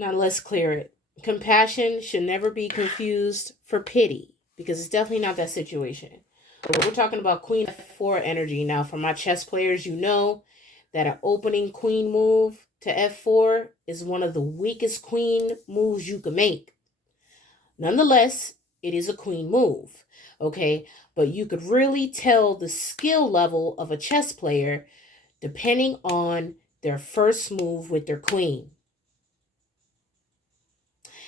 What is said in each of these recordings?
Now let's clear it. Compassion should never be confused for pity because it's definitely not that situation. But we're talking about Queen F4 energy. Now, for my chess players, you know that an opening queen move to F4 is one of the weakest queen moves you can make. Nonetheless, it is a queen move, okay? But you could really tell the skill level of a chess player depending on their first move with their queen.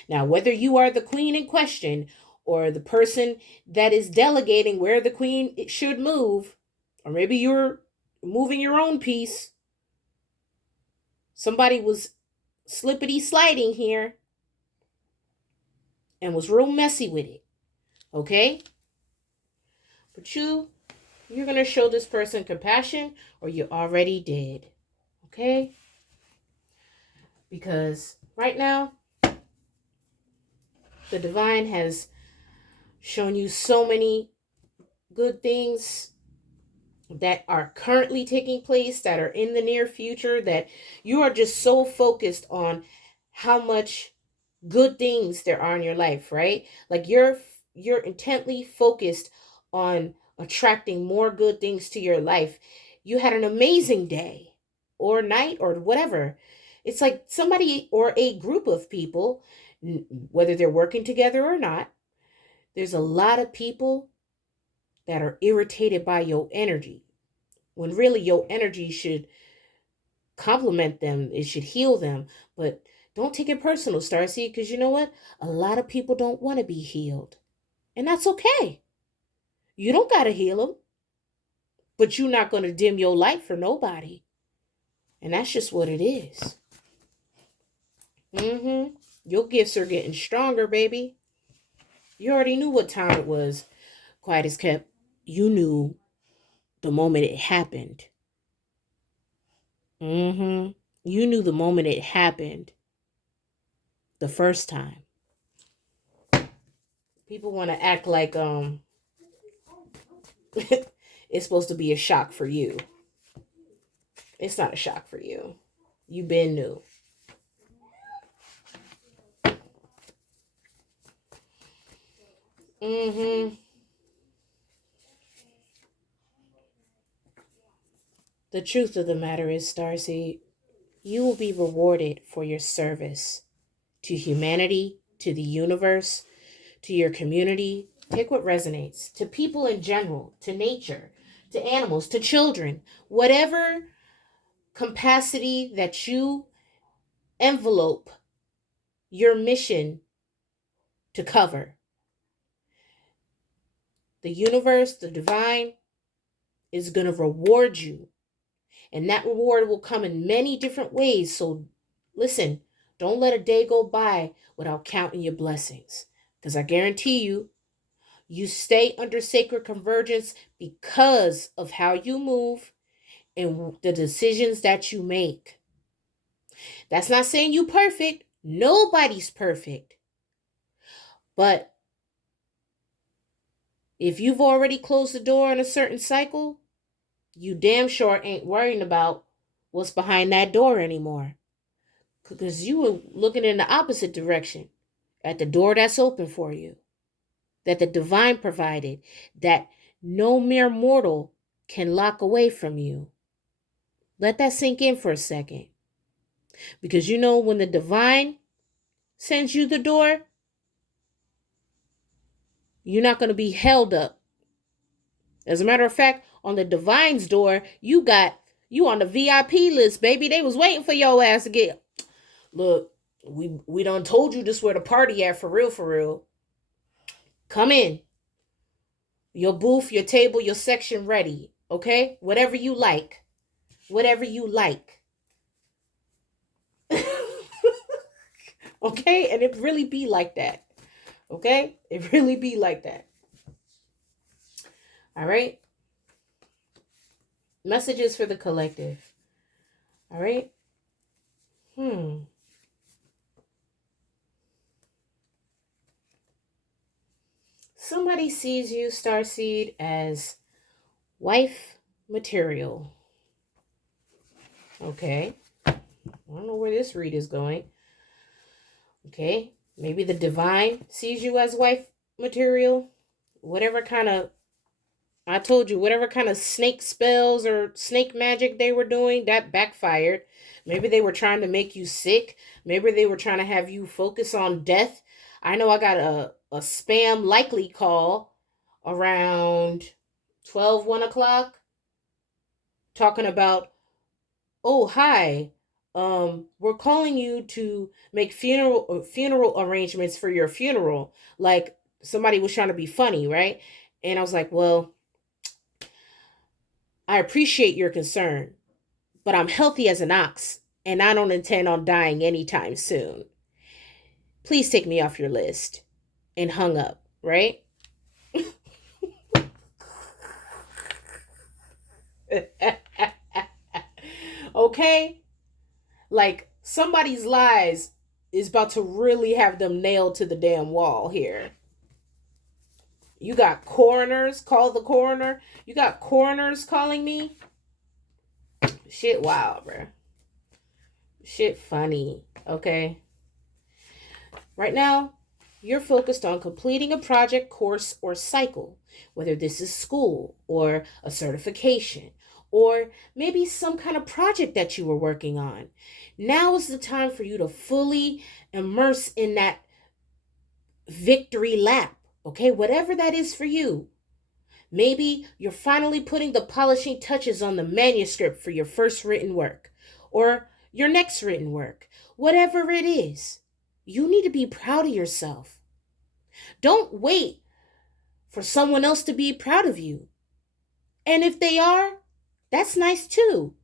Now, whether you are the queen in question or the person that is delegating where the queen should move, or maybe you're moving your own piece, somebody was slippity sliding here and was real messy with it, okay? But you're going to show this person compassion, or you already did, okay? Because right now, the divine has shown you so many good things that are currently taking place, that are in the near future, that you are just so focused on how much good things there are in your life, right? Like you're intently focused on attracting more good things to your life. You had an amazing day or night or whatever. It's like somebody or a group of people, whether they're working together or not, there's a lot of people that are irritated by your energy, when really your energy should complement them, it should heal them. But don't take it personal, Starseed, because you know what? A lot of people don't want to be healed. And that's okay. You don't got to heal them, but you're not going to dim your light for nobody. And that's just what it is. Your gifts are getting stronger, baby. You already knew what time it was. Quiet as kept. You knew the moment it happened. You knew the moment it happened the first time. People want to act like it's supposed to be a shock for you. It's not a shock for you. You been new. The truth of the matter is, Starseed, you will be rewarded for your service to humanity, to the universe, to your community. Take what resonates. To people in general, to nature, to animals, to children. Whatever capacity that you envelope your mission to cover. The universe, the divine, is going to reward you. And that reward will come in many different ways. So listen, don't let a day go by without counting your blessings. Because I guarantee you, you stay under sacred convergence because of how you move and the decisions that you make. That's not saying you perfect. Nobody's perfect. But if you've already closed the door on a certain cycle, you damn sure ain't worrying about what's behind that door anymore. Because you were looking in the opposite direction at the door that's open for you, that the divine provided, that no mere mortal can lock away from you. Let that sink in for a second. Because you know, when the divine sends you the door, you're not going to be held up. As a matter of fact, on the divine's door, you on the VIP list, baby. They was waiting for your ass to get. Look, we done told you this where the party at, for real, for real. Come in. Your booth, your table, your section ready. Okay? Whatever you like. Whatever you like. Okay? And it really be like that. Okay? It really be like that. All right? Messages for the collective. All right? Somebody sees you, Starseed, as wife material. Okay. I don't know where this read is going. Okay? Maybe the divine sees you as wife material. Whatever kind of, I told you, whatever kind of snake spells or snake magic they were doing, that backfired. Maybe they were trying to make you sick. Maybe they were trying to have you focus on death. I know I got a spam likely call around 1 o'clock, talking about, oh, hi. We're calling you to make funeral arrangements for your funeral. Like somebody was trying to be funny, right? And I was like, well, I appreciate your concern, but I'm healthy as an ox and I don't intend on dying anytime soon. Please take me off your list. And hung up, right? Okay? Like somebody's lies is about to really have them nailed to the damn wall here. You got coroners, call the coroner. You got coroners calling me. Shit wild, bro. Shit funny, okay? Right now, you're focused on completing a project, course, or cycle, whether this is school or a certification or maybe some kind of project that you were working on. Now is the time for you to fully immerse in that victory lap, okay? Whatever that is for you. Maybe you're finally putting the polishing touches on the manuscript for your first written work or your next written work. Whatever it is, you need to be proud of yourself. Don't wait for someone else to be proud of you. And if they are, that's nice too.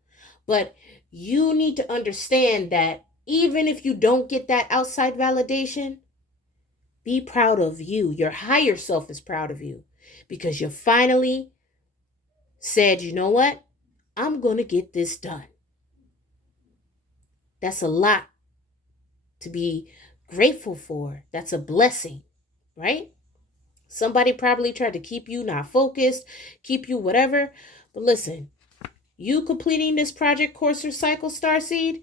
But you need to understand that even if you don't get that outside validation, be proud of you. Your higher self is proud of you because you finally said, you know what? I'm going to get this done. That's a lot to be grateful for. That's a blessing, right? Somebody probably tried to keep you not focused, keep you whatever. But listen, you completing this project, course, or cycle, Starseed,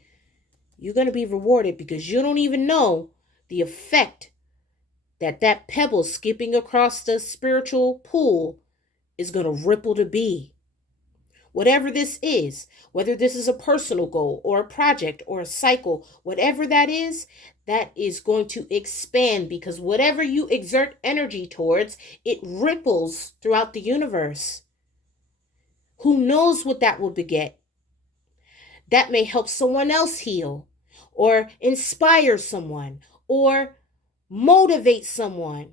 you're going to be rewarded because you don't even know the effect that pebble skipping across the spiritual pool is going to ripple to be. Whatever this is, whether this is a personal goal or a project or a cycle, whatever that is going to expand because whatever you exert energy towards, it ripples throughout the universe. Who knows what that will beget? That may help someone else heal or inspire someone or motivate someone.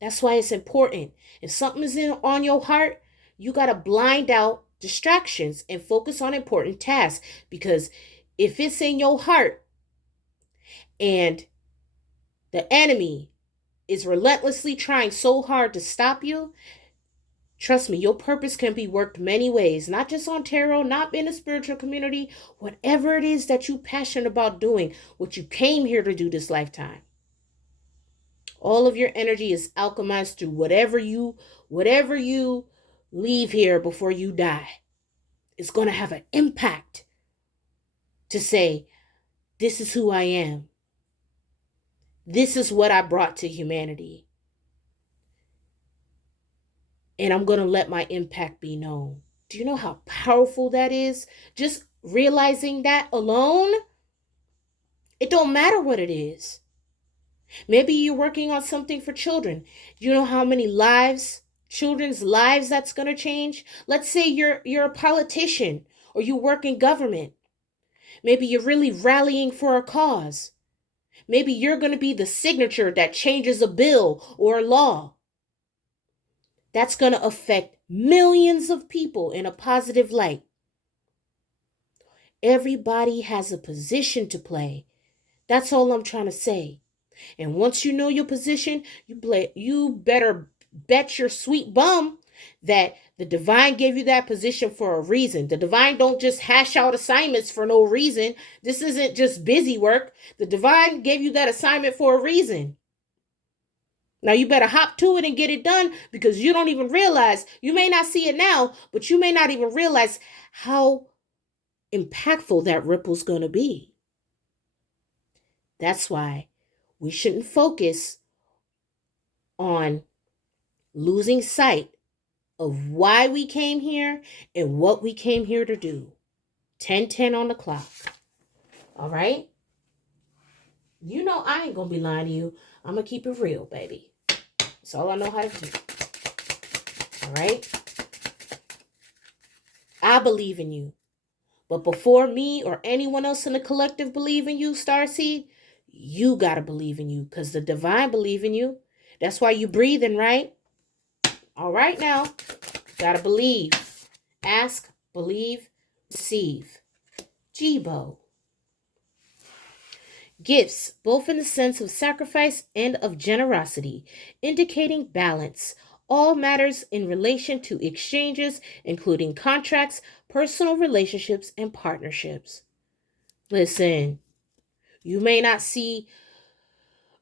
That's why it's important. If something is on your heart, you got to blind out distractions and focus on important tasks. Because if it's in your heart and the enemy is relentlessly trying so hard to stop you, trust me, your purpose can be worked many ways, not just on tarot, not in a spiritual community, whatever it is that you're passionate about doing, what you came here to do this lifetime. All of your energy is alchemized through whatever you leave here before you die. It's going to have an impact to say, this is who I am. This is what I brought to humanity. And I'm going to let my impact be known. Do you know how powerful that is? Just realizing that alone, it don't matter what it is. Maybe you're working on something for children. You know how many lives, children's lives that's going to change? Let's say you're a politician or you work in government. Maybe you're really rallying for a cause. Maybe you're going to be the signature that changes a bill or a law. That's going to affect millions of people in a positive light. Everybody has a position to play. That's all I'm trying to say. And once you know your position, you better bet your sweet bum that the divine gave you that position for a reason. The divine don't just hash out assignments for no reason. This isn't just busy work. The divine gave you that assignment for a reason. Now you better hop to it and get it done because you don't even realize, you may not see it now, but you may not even realize how impactful that ripple's going to be. That's why We shouldn't focus on losing sight of why we came here and what we came here to do. 10:10 on the clock. All right? You know I ain't gonna be lying to you. I'm gonna keep it real, baby. That's all I know how to do. All right? I believe in you. But before me or anyone else in the collective believe in you, Starseed, you gotta believe in you, because the divine believe in you. That's why you breathing, right? All right now. Gotta believe. Ask, believe, receive. Jibo. Gifts, both in the sense of sacrifice and of generosity, indicating balance. All matters in relation to exchanges, including contracts, personal relationships, and partnerships. Listen, you may not see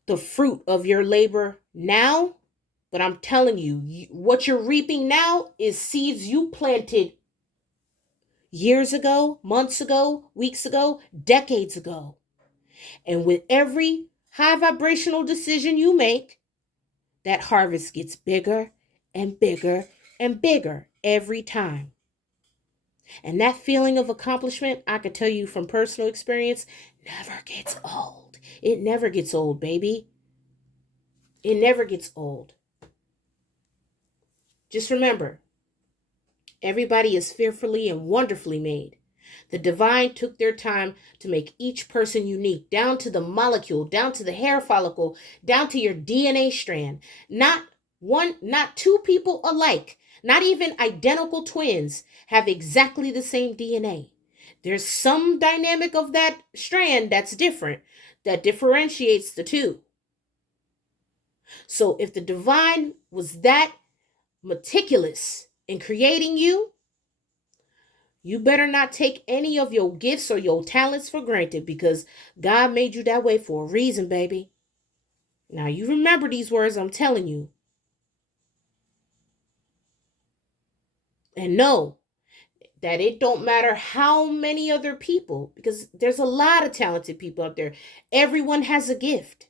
the fruit of your labor now, but I'm telling you, what you're reaping now is seeds you planted years ago, months ago, weeks ago, decades ago. And with every high vibrational decision you make, that harvest gets bigger and bigger and bigger every time. And that feeling of accomplishment, I can tell you from personal experience, never gets old. It never gets old, baby. It never gets old. Just remember, everybody is fearfully and wonderfully made. The divine took their time to make each person unique, down to the molecule, down to the hair follicle, down to your DNA strand. Not two people alike, not even identical twins have exactly the same DNA. There's some dynamic of that strand that's different, that differentiates the two. So if the divine was that meticulous in creating you, you better not take any of your gifts or your talents for granted, because God made you that way for a reason, baby. Now you remember these words I'm telling you. And know that it don't matter how many other people, because there's a lot of talented people out there. Everyone has a gift.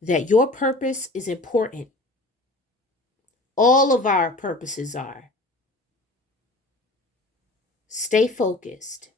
That your purpose is important. All of our purposes are. Stay focused.